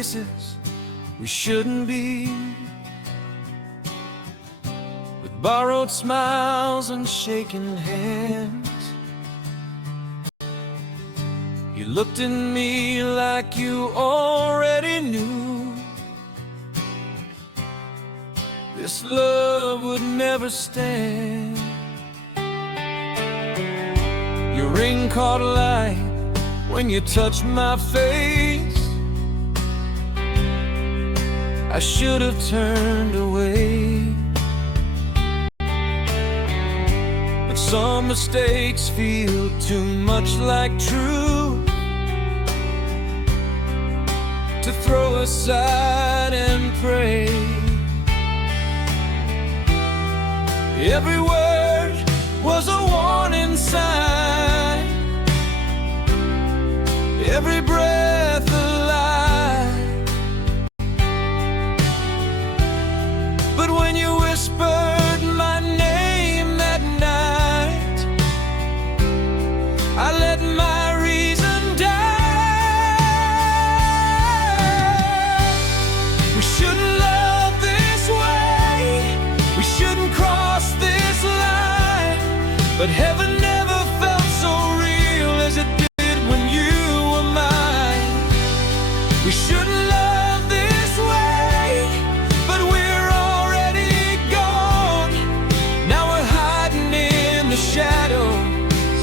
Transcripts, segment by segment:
places we shouldn't be, with borrowed smiles and shaking hands. You looked at me like you already knew this love would never stand. Your ring caught light when you touched my face. I should have turned away, but some mistakes feel too much like truth to throw aside and pray. Every word was a warning sign, every breath a lie. But when you whispered my name that night, I let my reason die. We shouldn't love this way, we shouldn't cross this line, but heaven never felt so real as it did when you were mine. We shouldn't love this way, but we're already gone. Now we're hiding in the shadows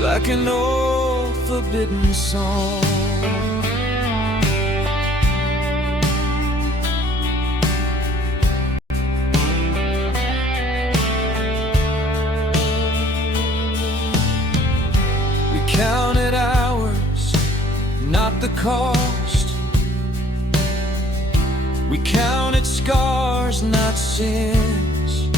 like an old forbidden song. Counted hours, not the cost. We counted scars, not sins.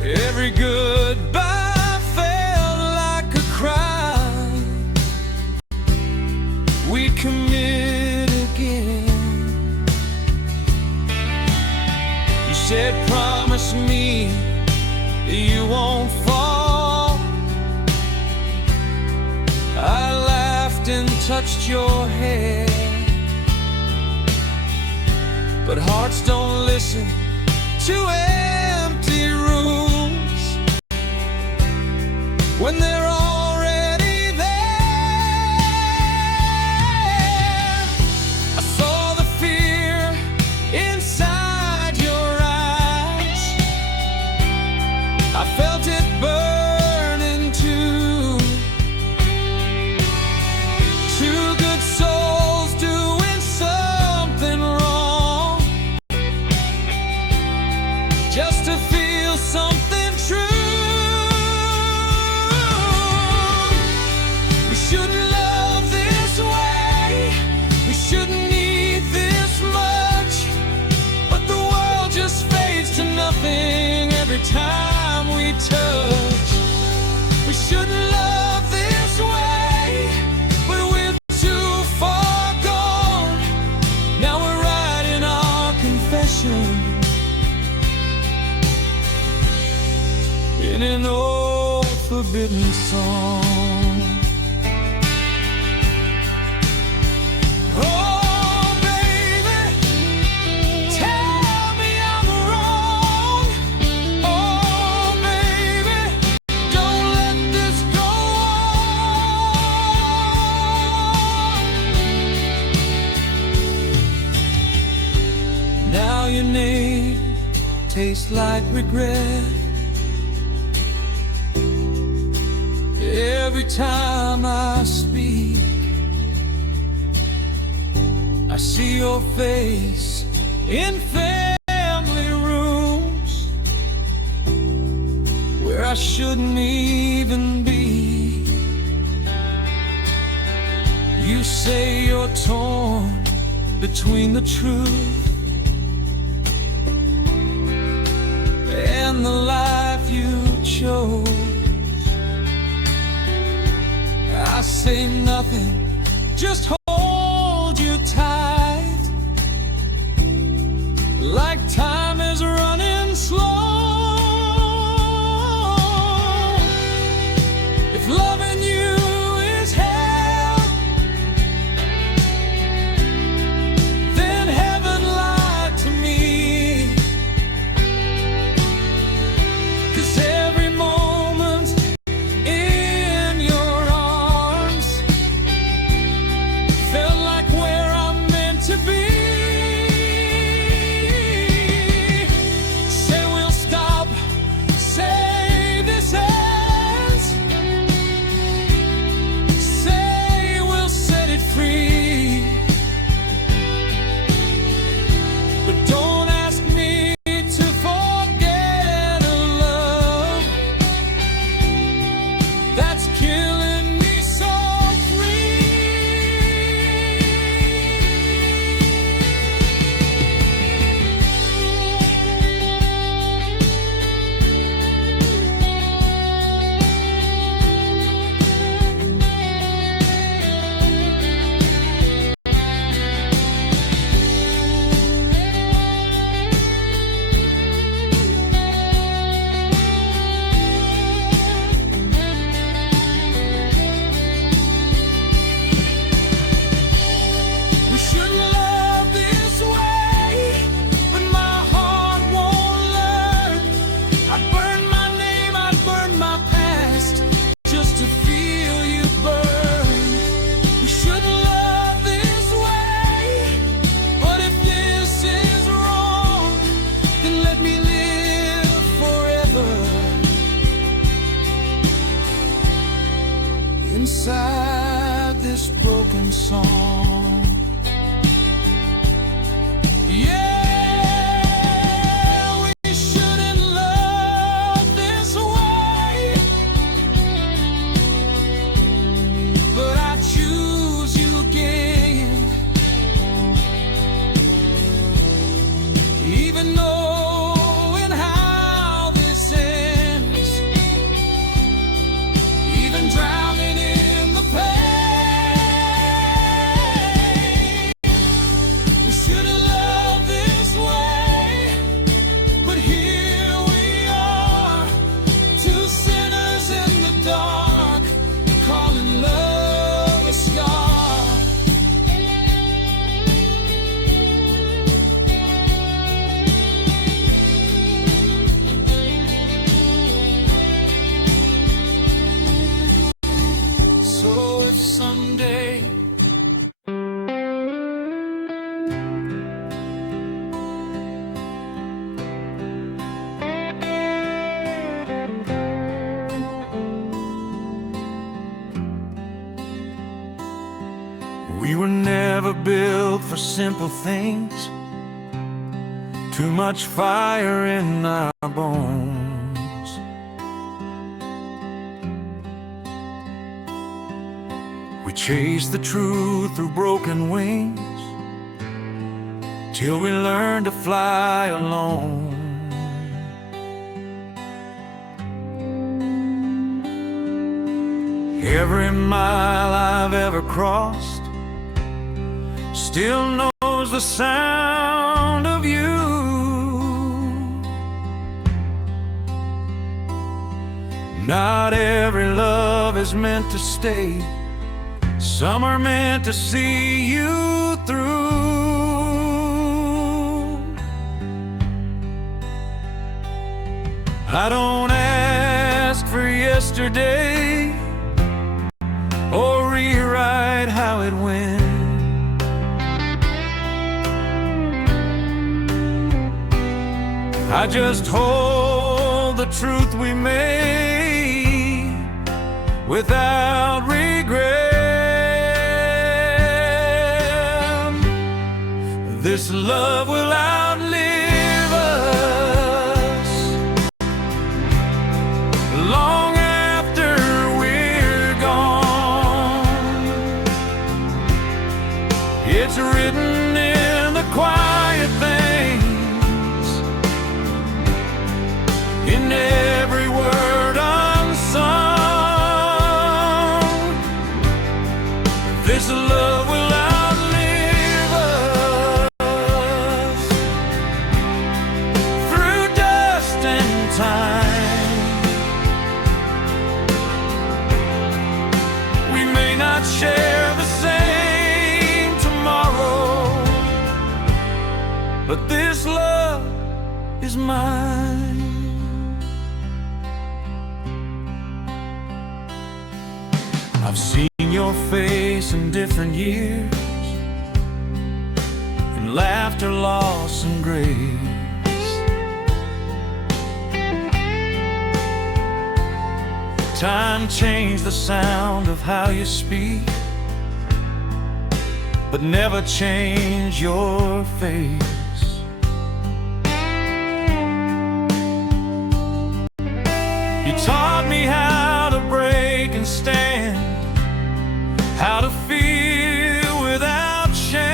Every goodbye felt like a crime we commit again. You said, promise me you won't fall. I laughed and touched your hair, but hearts don't listen to empty rooms when they're already there. I saw the fear inside your eyes, I felt it burning too. Two good souls doing something wrong, just to feel something true. We shouldn't love this way, we shouldn't need this much, but the world just fades to nothing every time we touch. We shouldn't love this way, but we're too far gone. Now we're writing our confession in an old forbidden song. Oh, baby, tell me I'm wrong. Oh, baby, don't let this go on. Now your name tastes like regret. Every time I speak, I see your face in family rooms where I shouldn't even be. You say you're torn between the truth and the life you chose. I say nothing, just hold you tight, like time is running slow. If loving you write this broken song. Yeah, we shouldn't love this way, but I choose you again. Even knowing how this ends, even drowning in the pain. We should have loved this way, but here we are, two sinners in the dark, calling love a scar. So if someday we were never built for simple things, too much fire in our bones. We chase the truth through broken wings, till we learn to fly alone. Every mile I've ever crossed still knows the sound of you. Not every love is meant to stay, some are meant to see you through. I don't ask for yesterday or rewrite how it went. I just hold the truth we made without regret. This love will outlive us long after we're gone. It's written in the quiet things, in every word unsung. This love will outlive us through dust and time. We may not share the same tomorrow, but this love is mine. I've seen your face in different years, in laughter, loss, and grace. Time changed the sound of how you speak, but never changed your face. You taught me how to break and stand, how to feel without shame.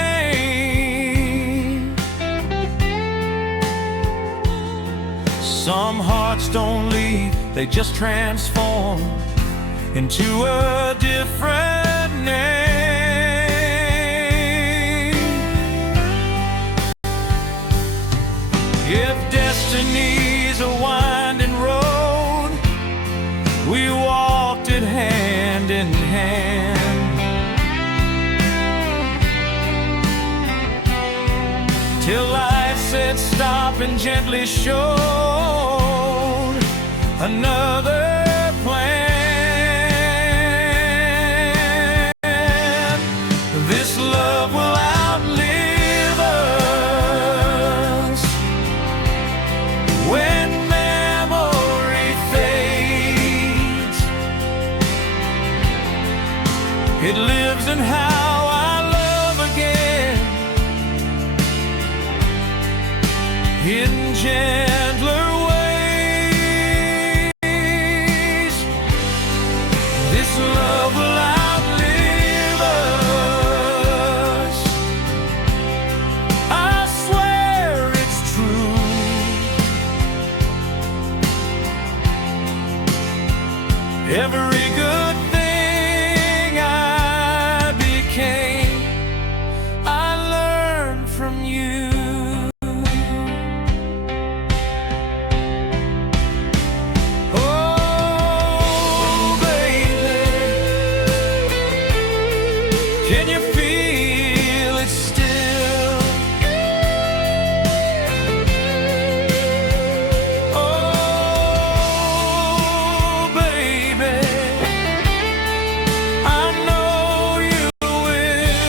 Some hearts don't leave, they just transform into a different name. If destiny's a winding road, we walked it hand in hand. Till life said stop and gently showed another plan. This love will outlive us when memory fades. It lives in how I love again, in gentler ways. This love will outlive us. I swear it's true. Every good thing I became, I learned from you. Oh, baby, can you feel it still? Oh, baby, I know you will.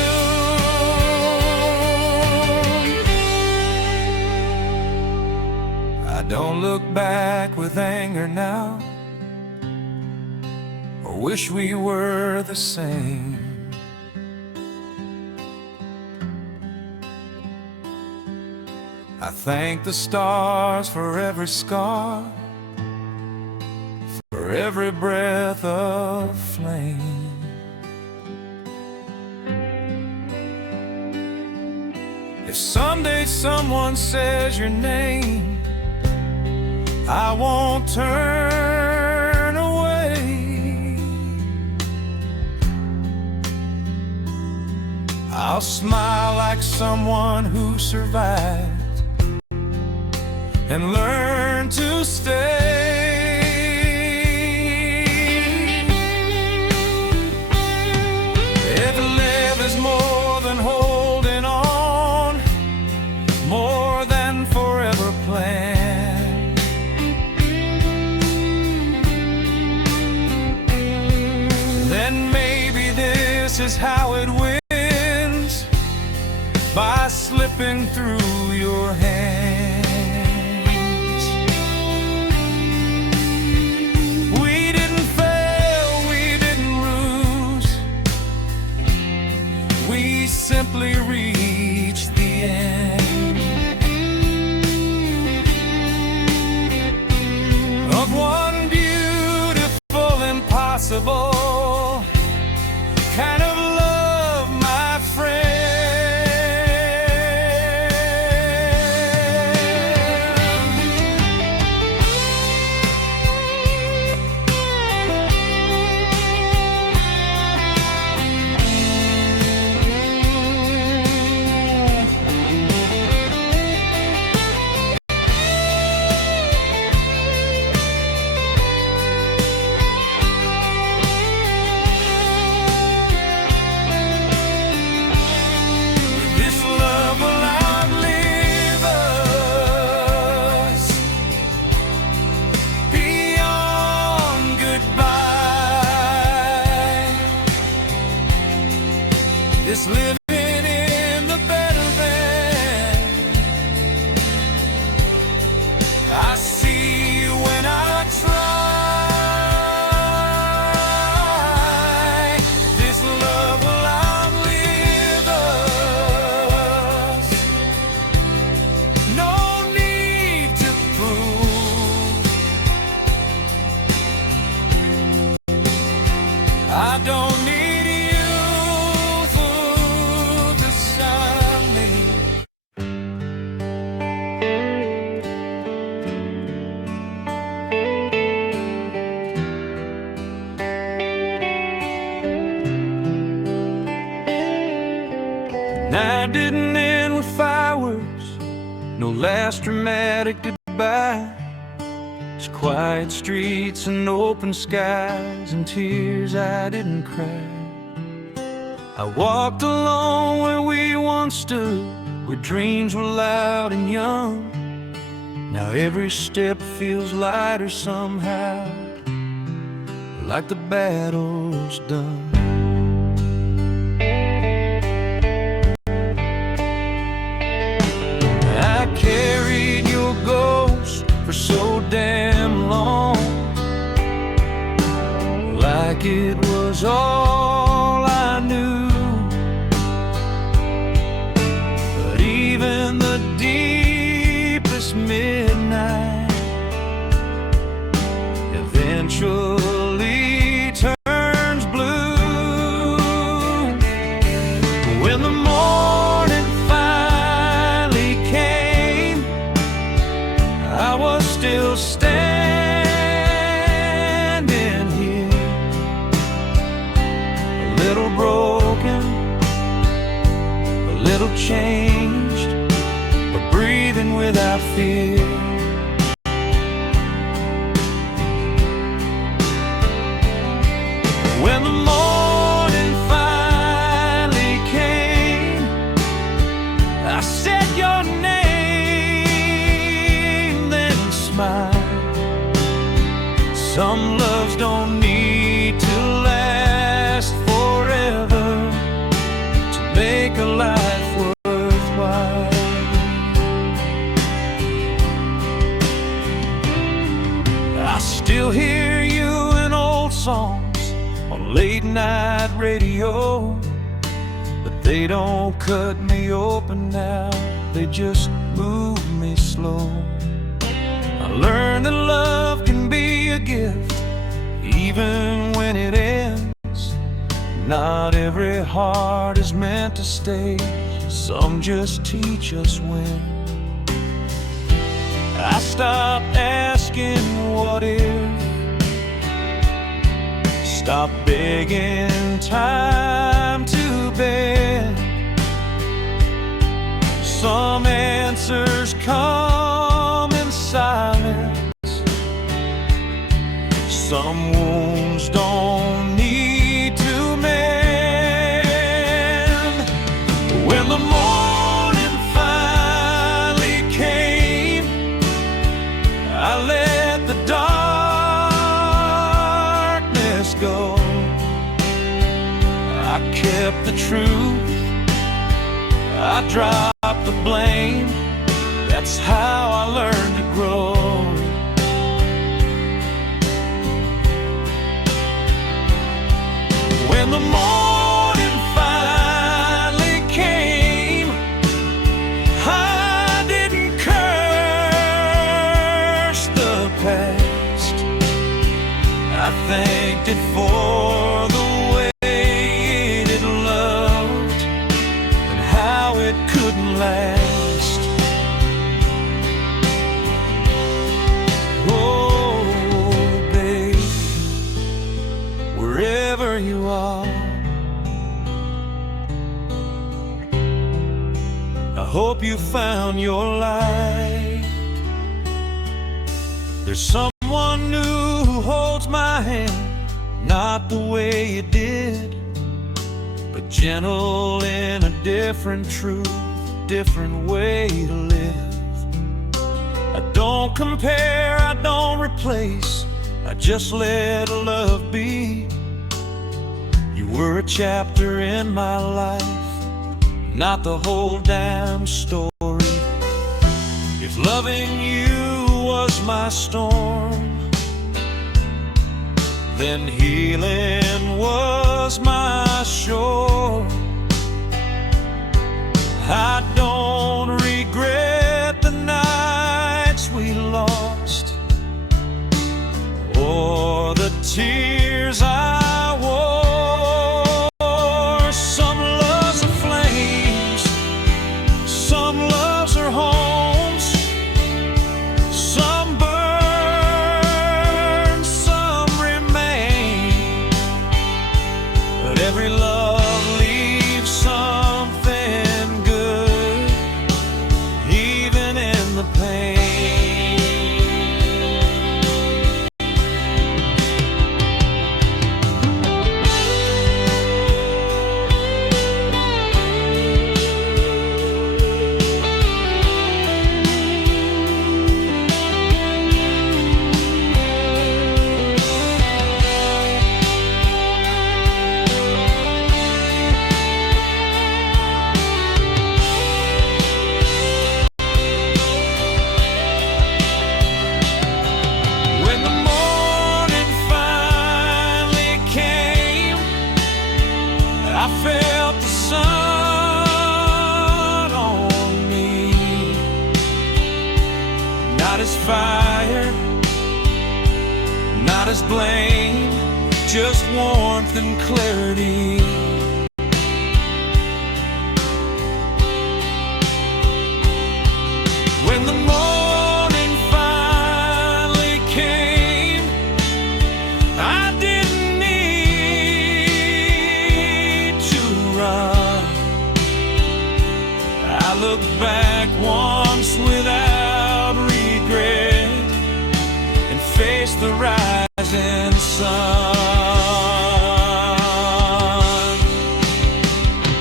I don't look back with anger now, or wish we were the same. I thank the stars for every scar, for every breath of flame. If someday someone says your name, I won't turn away. I'll smile like someone who survived and learn to stay. If love is more than holding on, more than forever planned, then maybe this is how it wins, by slipping through your hands. We didn't fail, we didn't lose, we simply reached the end of one beautiful, impossible kind of love, my friend. This living in the better than, I see when I try. This love will outlive us. No need to prove. I don't need Night didn't end with fireworks, no last dramatic goodbye. Just quiet streets and open skies and tears I didn't cry. I walked alone where we once stood, where dreams were loud and young. Now every step feels lighter somehow, like the battle's done. I carried your ghost for so damn long, like it was all I little broken, a little changed, but breathing without fear. When the morning finally came, I said your name, then smiled. Some loves don't need to last forever to make a life worthwhile. I still hear you in old songs on late night radio, but they don't cut me open now, they just move me slow. I learned that love can be a gift, even when it ends. Not every heart is meant to stay, some just teach us when. I stopped asking what if, stop begging time to bed. Some answers come in silence, some wounds don't need to mend. When the morning finally came, I let the darkness go. I kept the truth, I dropped the blame. That's how I learned to grow. When the morning finally came, I didn't curse the past. I thanked it for the way it loved and how it couldn't last. Oh, babe, wherever you are, I hope you found your light. There's someone new who holds my hand, not the way you did, but gentle in a different truth, different way to live. I don't compare, I don't replace, I just let love be. You were a chapter in my life, not the whole damn story. If loving you was my storm, then healing was my shore. I don't regret the nights we lost, or the tears I wore. Some loves are flames, some loves are homes, some burn, some remain, but every love leaves something good, even in the pain. I felt the sun on me, not as fire, not as blame, just warmth and clarity. When the morning finally came, I didn't need look back once without regret and face the rising sun.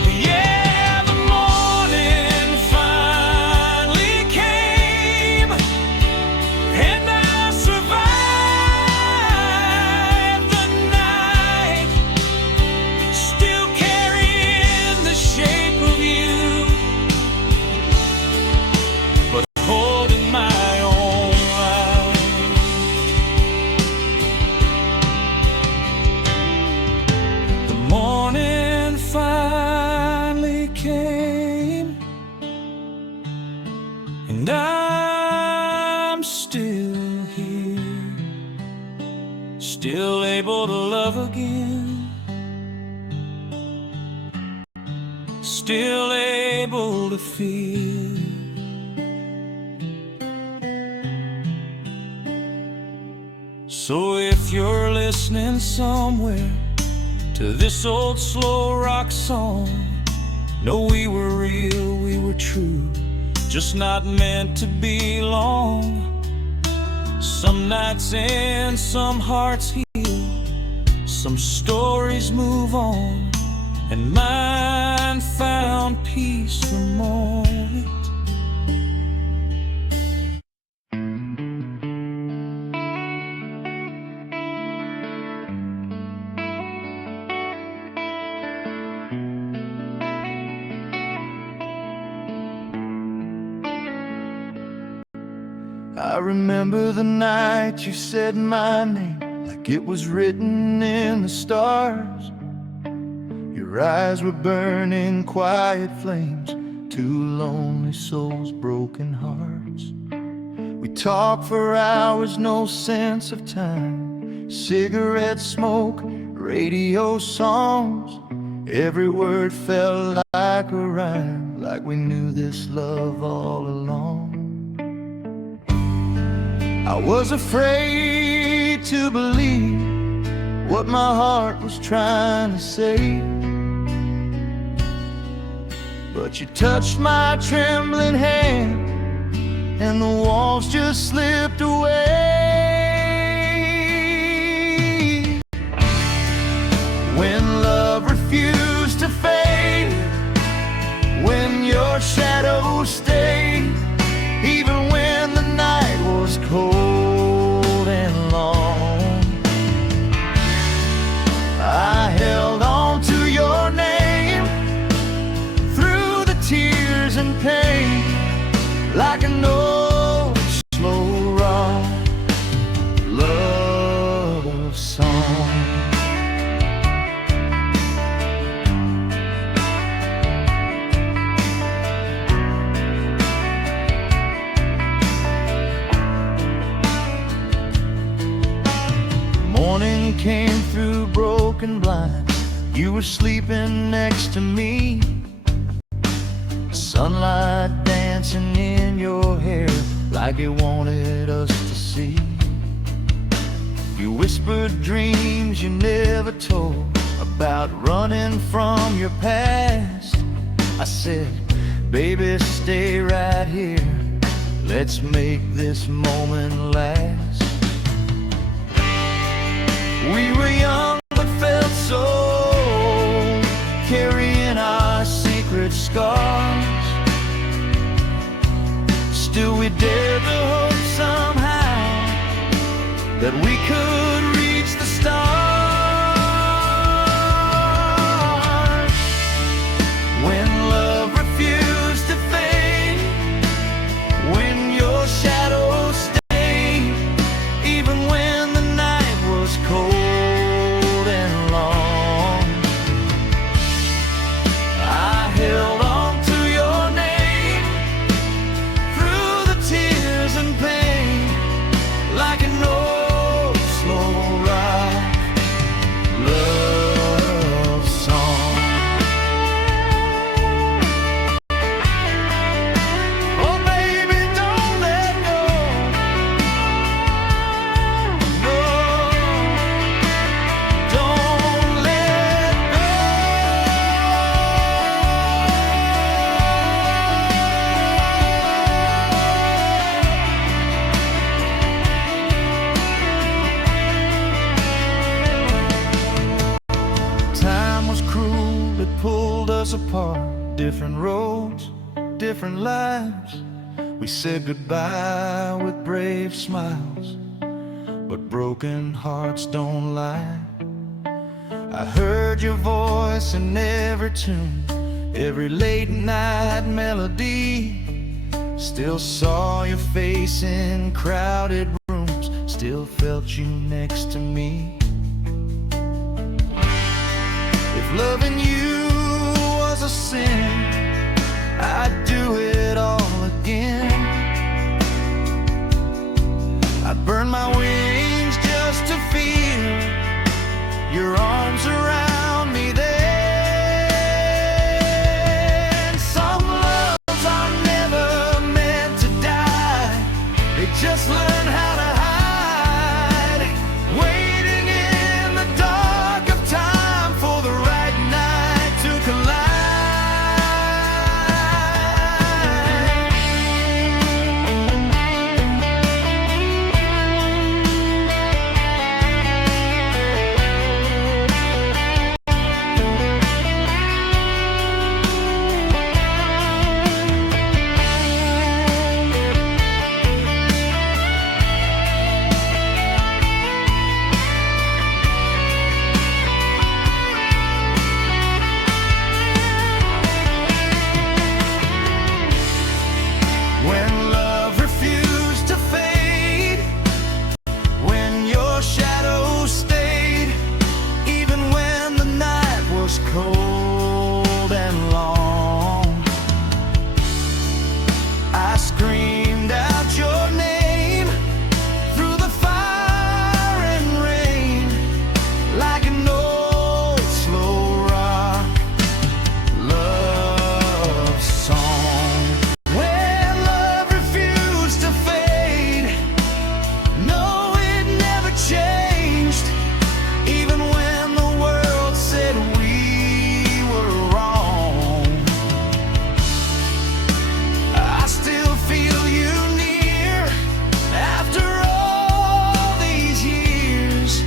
Yeah, the morning finally came, and I survived the night, still carrying the shape of you, but holding my own light. The morning finally came, and I'm still here, still able to love again, still able to feel. So if you're listening somewhere to this old slow rock song, know we were real, we were true, just not meant to be long. Some nights end, some hearts heal, some stories move on, and mine found peace for a moment. I remember the night you said my name like it was written in the stars. Your eyes were burning quiet flames, two lonely souls, broken hearts. We talked for hours, no sense of time, cigarette smoke, radio songs. Every word felt like a rhyme, like we knew this love all along. I was afraid to believe what my heart was trying to say, but you touched my trembling hand, and the walls just slipped away. When love refused to fade, when your shadow stayed, even when the night was cold and long, I held on to your name through the tears and pain, like an old slow rock love song. Morning came through broken blinds, you were sleeping next to me, sunlight dancing in your hair like it wanted us to see. You whispered dreams you never told about running from your past. I said, baby, stay right here, let's make this moment last. We were young but felt so old, carrying our secret scars. Still we dared to hope somehow that we could reach the stars. When love refused to fade, when your shadow stayed, even when the night was cold and long, I held on to your name through the tears and pain, like an old slow us apart, different roads, different lives. We said goodbye with brave smiles, but broken hearts don't lie. I heard your voice in every tune, every late night melody. Still saw your face in crowded rooms, still felt you next to me. If loving you was a sin, I'd do it all again. I'd burn my wings just to feel your arms around me then. Some loves are never meant to die, they just learn how to hide, waiting in the dark of time for the right night to collide. When love refused to fade, when your shadow stayed, even when the night was cold and long, I screamed out your name through the fire and rain, like an old slow rock love song. When love refused to fade, no, it never changed. Even when the world said we were wrong, I still feel you near after all these years,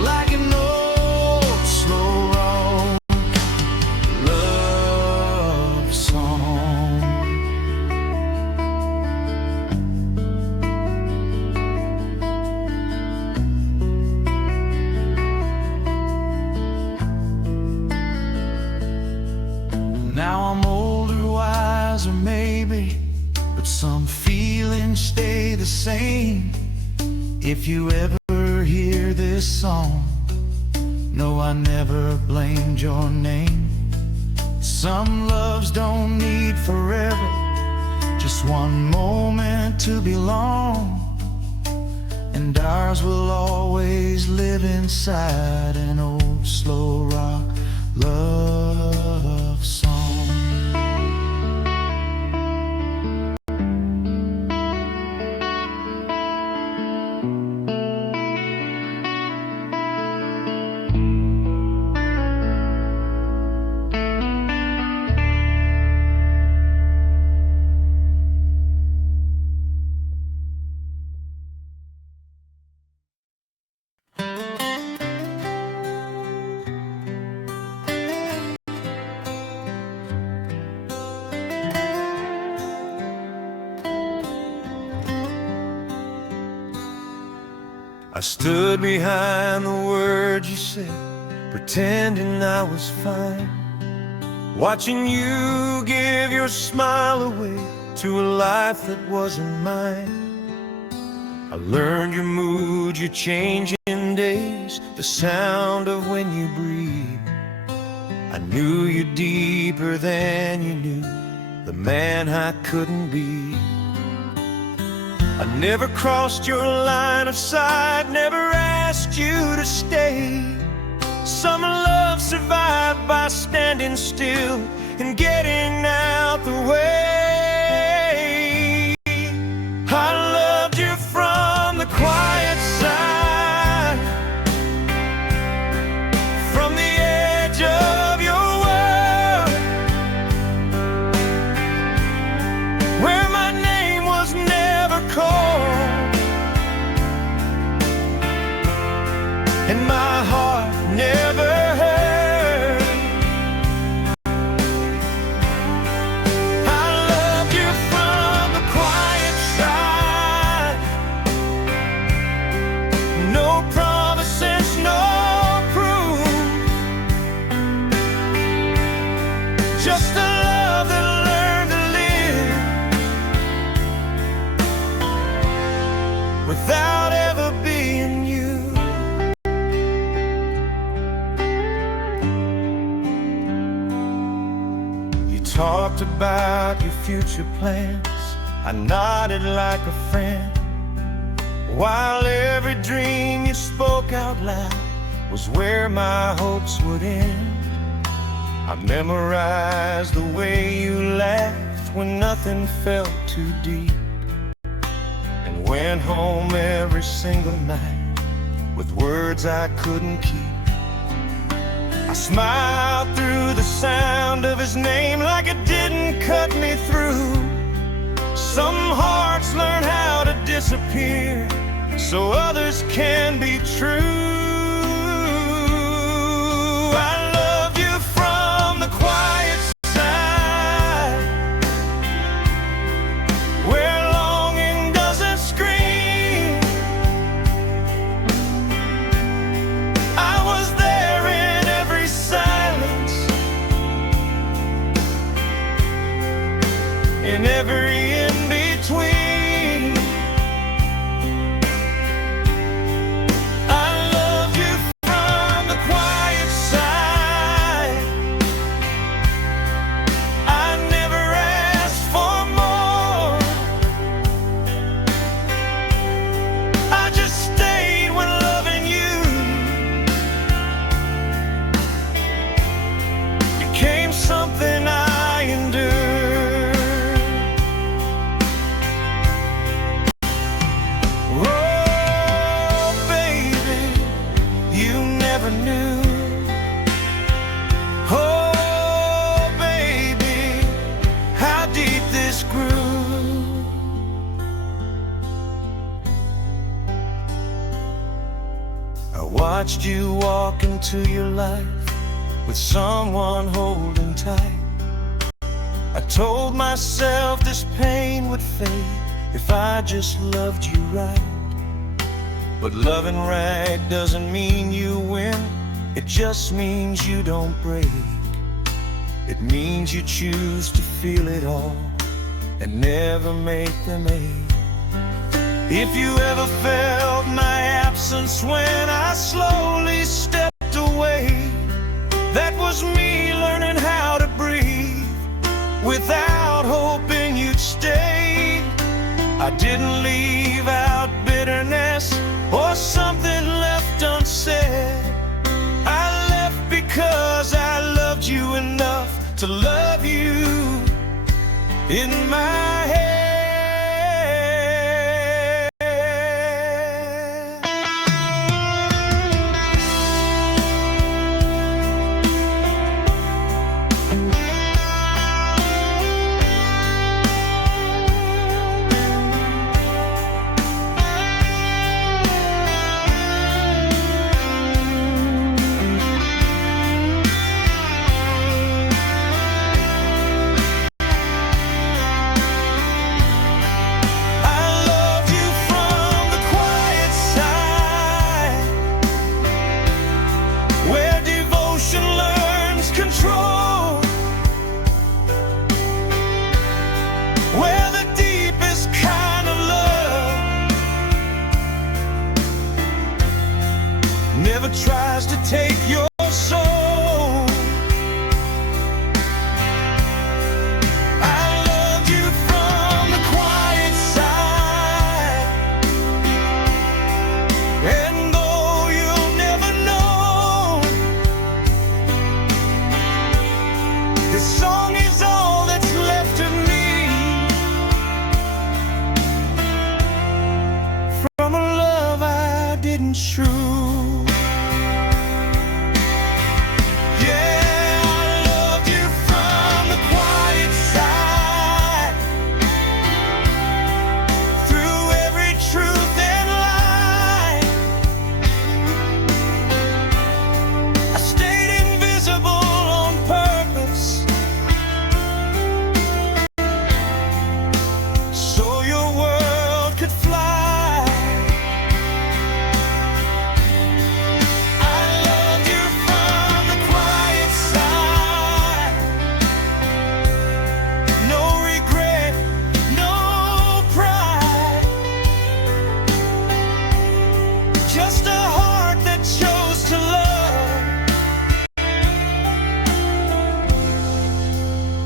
like an old slow rock love song. Now I'm older, wiser maybe, but some feelings stay the same. If you ever hear this song, no, I never blamed your name. Some loves don't need forever, just one moment to belong, and ours will always live inside an old slow rock love song. I stood behind the words you said, pretending I was fine, watching you give your smile away to a life that wasn't mine. I learned your mood, your changing days, the sound of when you breathe. I knew you deeper than you knew, the man I couldn't be. I never crossed your line of sight, never asked you to stay. Some love survived by standing still and getting out the way. I loved you from the quiet side, from the edge of your world, where my name was never called, and my heart never heard. just a love that learned to live without ever being you. You talked about your future plans. I nodded like a friend, while every dream you spoke out loud was where my hopes would end. I memorized the way you laughed when nothing felt too deep, and went home every single night with words I couldn't keep. I smiled through the sound of his name like it didn't cut me through. Some hearts learn how to disappear so others can be true. I love you from the quiet side, where longing doesn't scream. I was there in every silence, in every in-between. I love you from the quiet side. I never asked for more. I just stayed when loving you became something I endured. Watched you walk into your life with someone holding tight. I told myself this pain would fade if I just loved you right. But loving right doesn't mean you win, it just means you don't break. It means you choose to feel it all and never make them ache. If you ever felt my absence when I slowly stepped away, that was me learning how to breathe without hoping you'd stay. I didn't leave out bitterness or something left unsaid. I left because I loved you enough to love you in my head.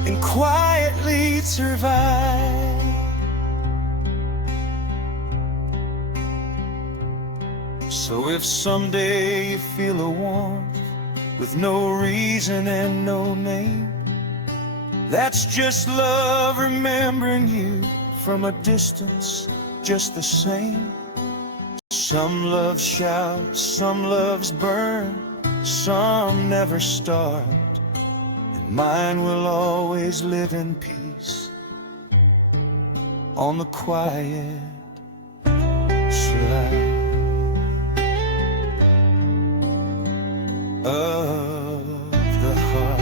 and quietly survive. So if someday you feel a warmth with no reason and no name, that's just love remembering you from a distance just the same. Some loves shout, some loves burn, some never start, and mine will always live in peace on the quiet slide of the heart.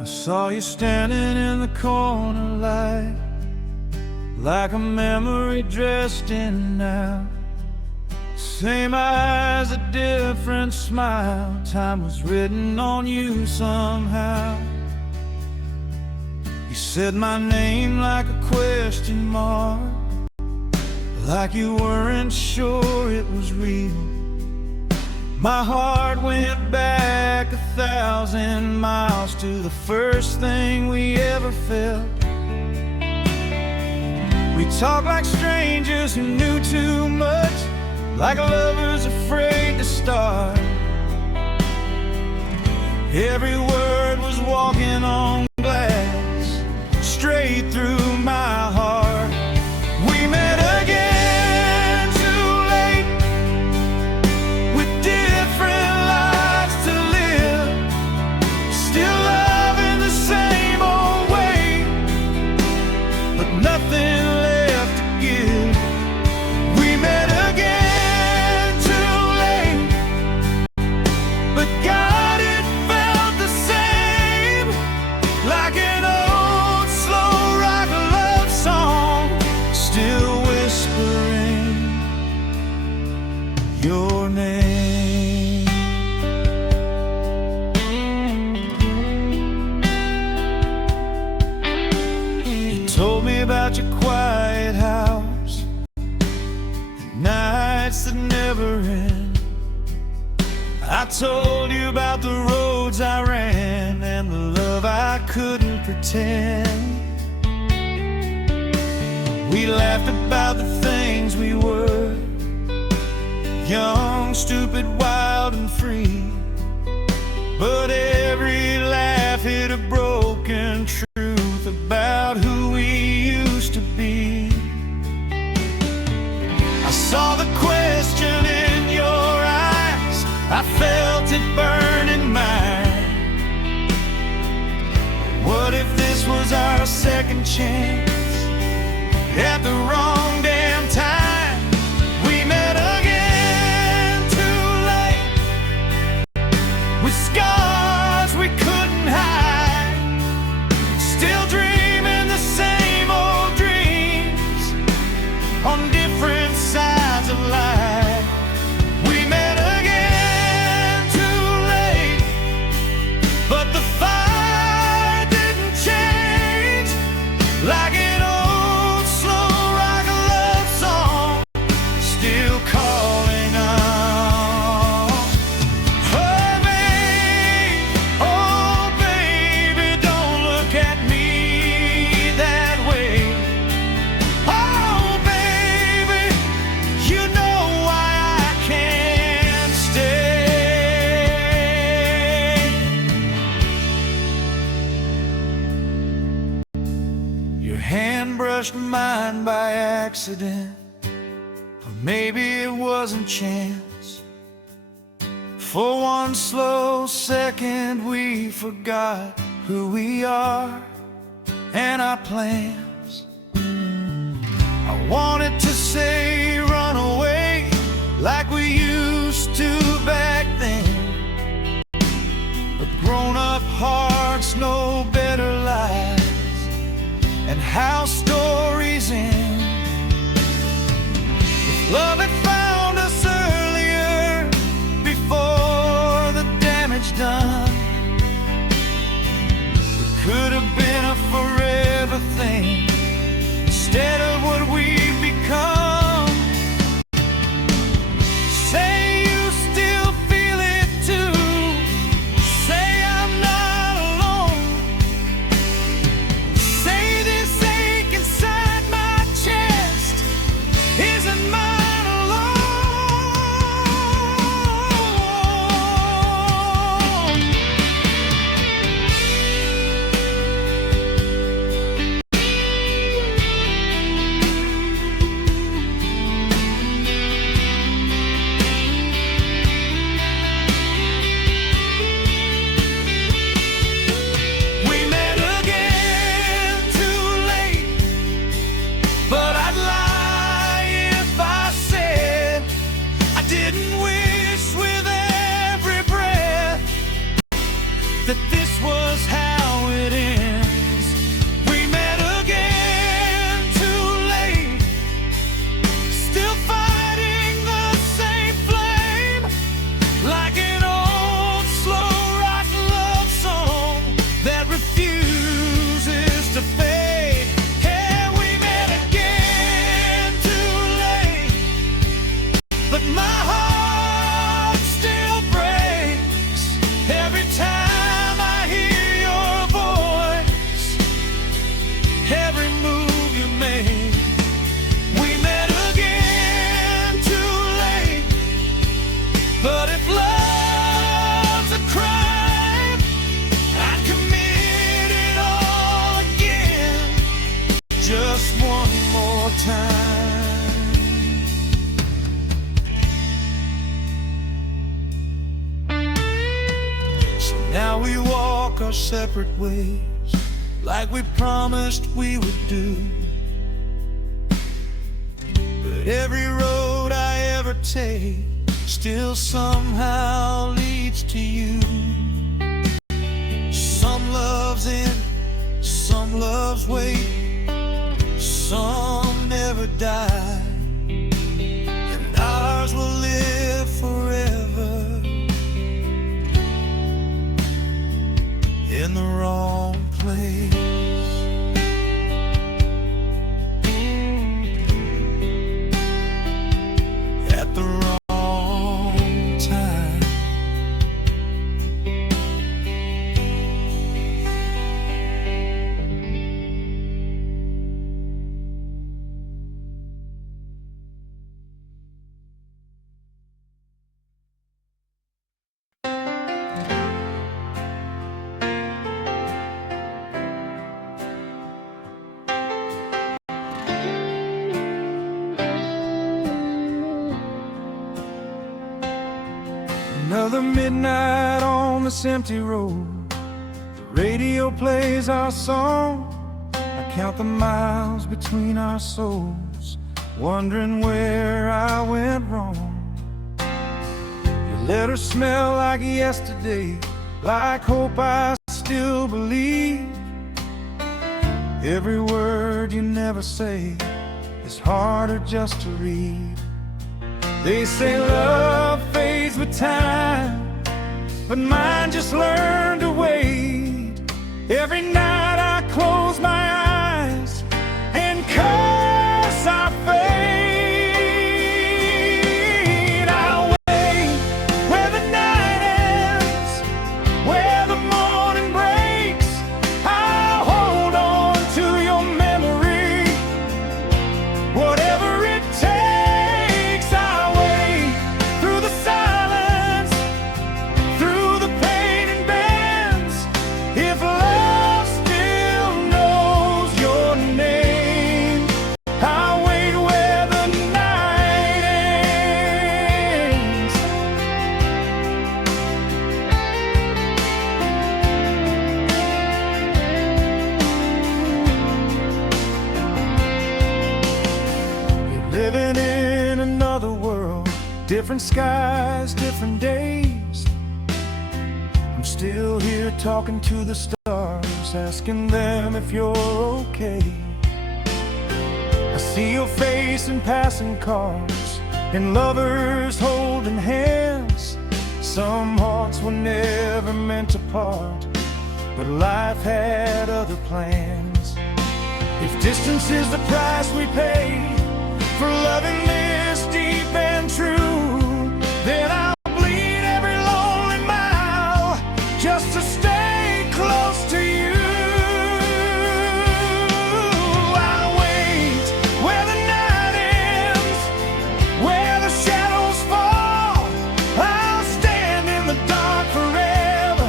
I saw you standing in the corner light, like a memory dressed in now. Same eyes, a different smile. Time was written on you somehow. You said my name like a question mark, like you weren't sure it was real. My heart went back 1,000 miles to the first thing we ever felt. We talked like strangers who knew too much, like lovers afraid to start. Every word was walking on glass, straight through my heart. We met again too late, with different lives to live, still loving the same old way, but nothing left to give. We met again too late, but God, it felt the same, like an old slow rock love song, still whispering your name. You told me about your quiet house, nights that never end. I told you about the roads I ran and the love I couldn't pretend. We laughed about the things we were, young, stupid, wild and free. But every laugh hid a broken truth about who we used to be. I saw the question in your eyes, I felt it burn in mine. What if this was our second chance at the wrong damn time? We met again too late, with scars we couldn't hide, still dreaming the same old dreams on different sides of life. We met again too late, but the fire didn't change, like an old slow rock love song, still calling on. Oh baby, don't look at me that way. Oh baby, you know why I can't stay. Your hand brushed mine by accident, or maybe it wasn't chance. For one slow second we forgot who we are and our plans. I wanted to say run away like we used to back then, but how stories end. If love had found us earlier, before the damage done, it could have been a forever thing instead of what we've become. Say you still feel it too. Say I'm not alone. Say this ache inside my chest isn't mine alone. We met again too late, but I'd lie if I said I didn't wish with every breath that this was how it ends. We met again too late, still fighting the same flame, like an old slow rock love song that refuses to fade. Yeah, we met again too late, but my heart still breaks every time I hear your voice, every move you make. We met again too late, but if love's a crime, I'd commit it all again, just one more time. So now we walk our separate ways, like we promised we would do. But every road I ever take still somehow leads to you. Some loves end, some loves wait, some never die, and ours will live forever in the wrong place. At the wrong time. Another midnight on this empty road. The radio plays our song. I count the miles between our souls, wondering where I went wrong. Your letters smell like yesterday, like hope I still believe. Every word you never say is harder just to read. They say love fades with time, but mine just learned to wait. Every night I close my eyes and curse our fate. I'll wait where the night ends, where the morning breaks. I'll hold on to your memory, whatever it takes. I'll wait through the silence, through the pain and bends, if love still knows your name. I'll wait where the night ends. You're living in another world, different skies, different days. I'm still here talking to the stars, asking them if you're okay. I see your face in passing cars, and lovers holding hands. Some hearts were never meant to part, but life had other plans. If distance is the price we pay for loving this deep and true, then I'll bleed every lonely mile just to stay close to you. I'll wait where the night ends, where the shadows fall. I'll stand in the dark forever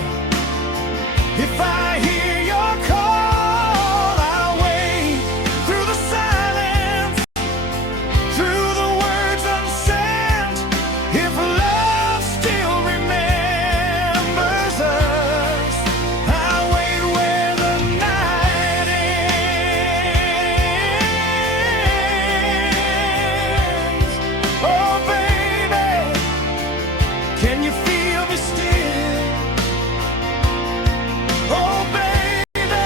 if I hear your call. I'll wait through the silence, through the words unsent, if love still remembers us. I'll wait where the night ends. Oh baby, can you feel me still? Oh baby,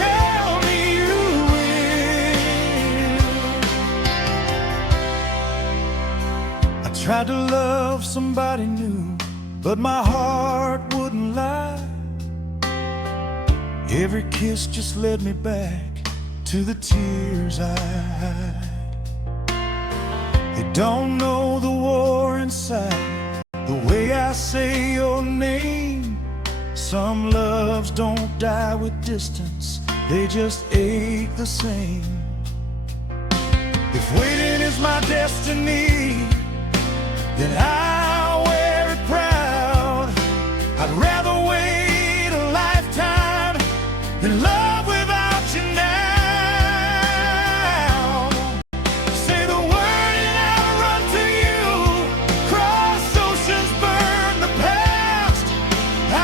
tell me you will. I tried to love somebody new, but my heart wouldn't lie. Every kiss just led me back to the tears I hide. They don't know the war inside, the way I say your name. Some loves don't die with distance, they just ache the same. If waiting is my destiny, then I'll wear it proud. I'd rather wait a lifetime than love without you now. Say the word and I'll run to you. Cross oceans, burn the past.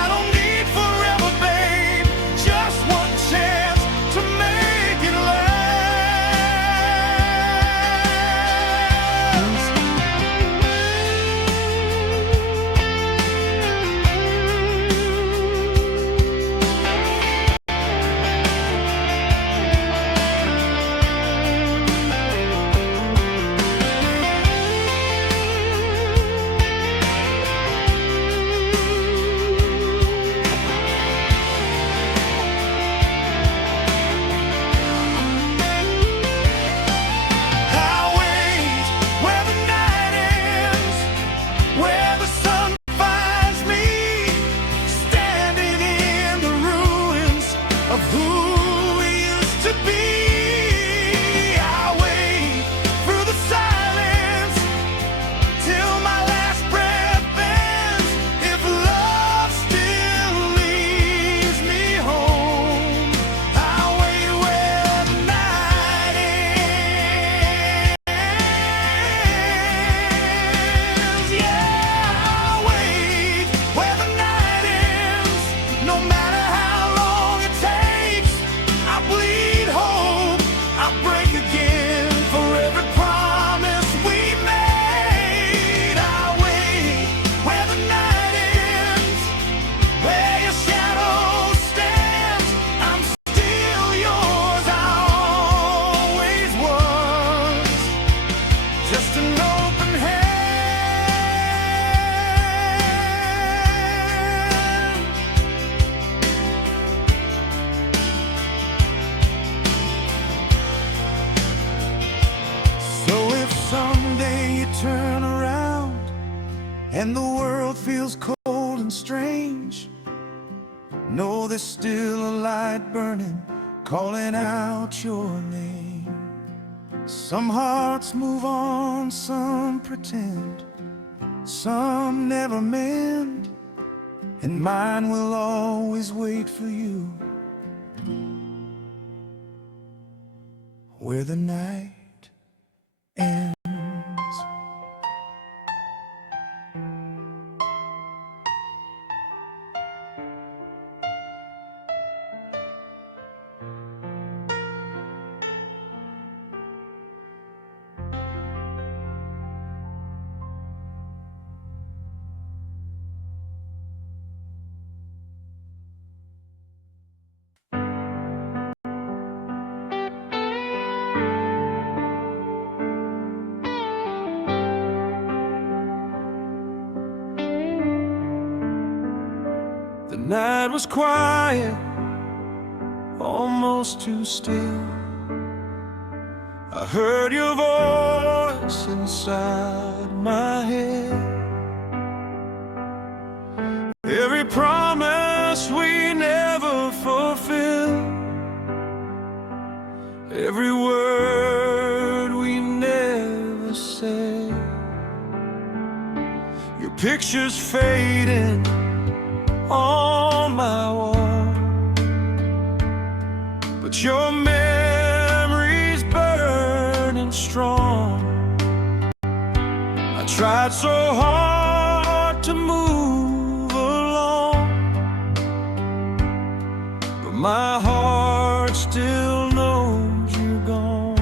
I don't need forever, babe, just one chance to make it last. I'll wait where the night ends, where the sun finds me, standing in the ruins of who we used to be. I'll wait through the silence till my last breath ends. If love still leads me home, I'll wait where the night ends. Yeah, I'll wait where the night ends. No matter how long it takes, I bleed hope, I break again for every promise we made. I'll wait where the night ends, where your shadow stands. I'm still yours, I always was, just an open hand. So if someday you turn around and the world feels cold and strange, know there's still a light burning, calling out your name. Some hearts move on, some pretend, some never mend, and mine will always wait for you where the night ends. The night was quiet, almost too still. I heard your voice inside my head. Every promise we never fulfilled, every word we never said. Your picture's fading on my wall, but your memory's burning strong. I tried so hard to move along, but my heart still knows you're gone.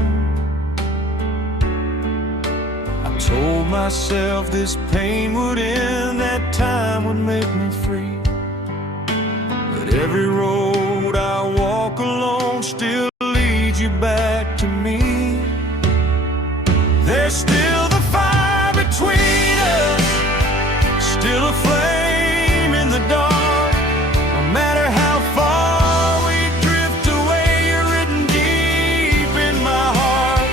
I told myself this pain would end, that time would make me free. But every road I walk alone still leads you back to me. There's still the fire between us, still a flame in the dark. No matter how far we drift away, you're written deep in my heart.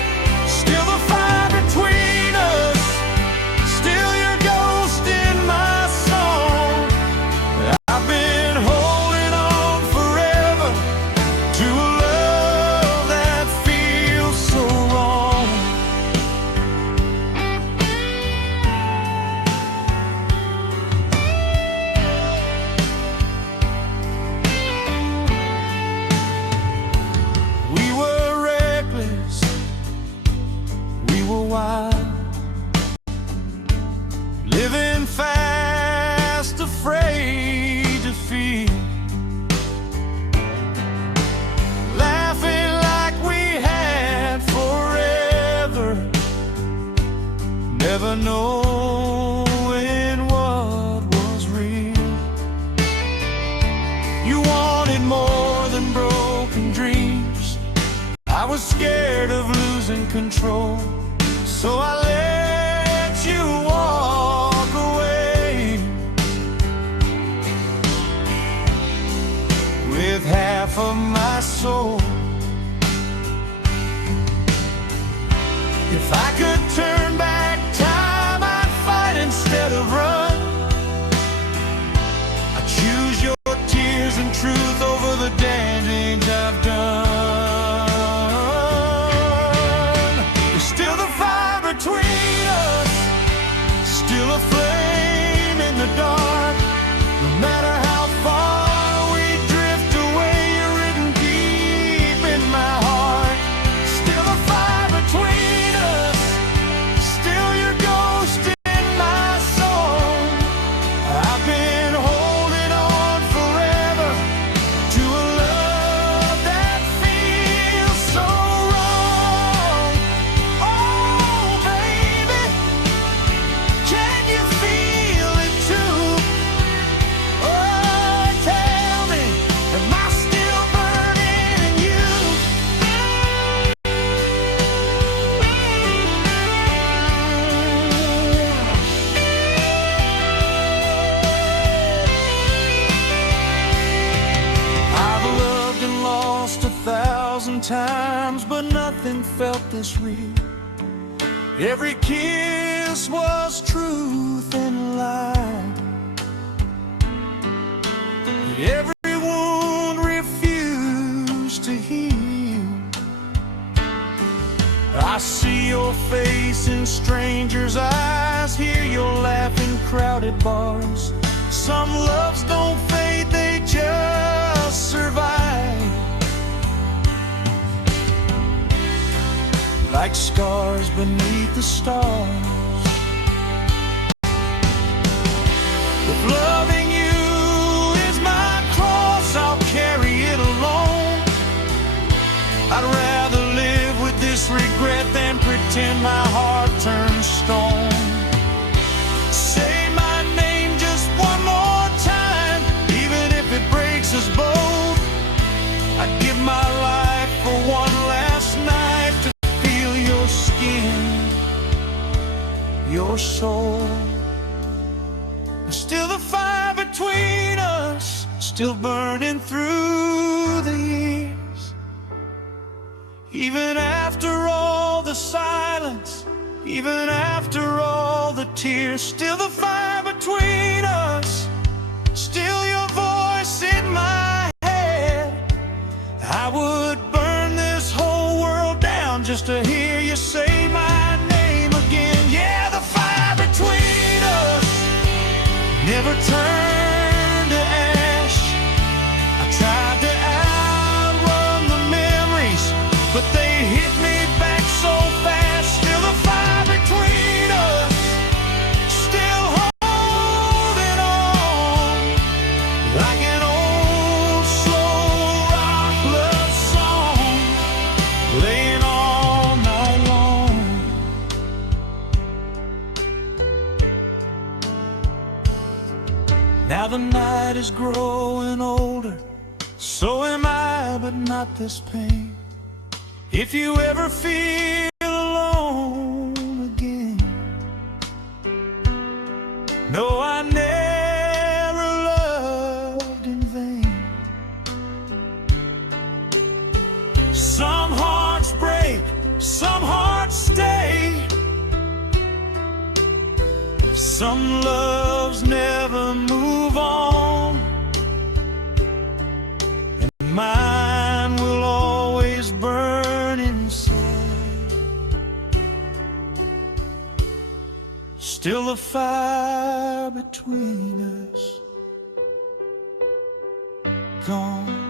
Still the fire between us, still your ghost in my song. I've been holding on forever to a love that feels so wrong. We were reckless, we were wild, living fast, afraid to feel, laughing like we had forever, never knowing what was real. You wanted more than broken dreams. I was scared of losing control, so I let you walk away with half of my soul. If I could turn back time, I'd fight instead of run. I choose your tears and truth over the damage I've done. There's still the fire between us, still a flame in the dark. No matter how far we drift away, you're written deep in my heart. Still a fire between us, still your ghost in my soul. I've been holding on forever to a love that feels so wrong. Oh, baby, can you feel it too? Oh, tell me, am I still burning in you? I've loved and lost 1,000 times, but nothing felt this real. Every kiss was truth and lie. Every wound refused to heal. I see your face in strangers' eyes, hear your laugh in crowded bars. Some loves don't fade, they just survive, like scars beneath the stars. If loving you is my cross, I'll carry it alone. I'd rather live with this regret than pretend my heart turns stone. Say my name just one more time, even if it breaks us both. I'd give my life for one last night to feel your skin, your soul. There's still a fire between us, still burning through the years. Even after all the silence, even after all the tears, still the fire between us, still your voice in my head. I would burn this whole world down just to hear you say my name again. Yeah, the fire between us never turned to ash. I tried to outrun the memories, but they hit me back so fast. Still the fire between us, still holding on, like an old slow rock love song, playing all night long. Now the night is growing older, so am I, but not this pain. If you ever feel alone again, no, I never loved in vain. Some hearts break, some hearts stay, some loves never move on, and mine will always burn inside. Still the fire between us gone.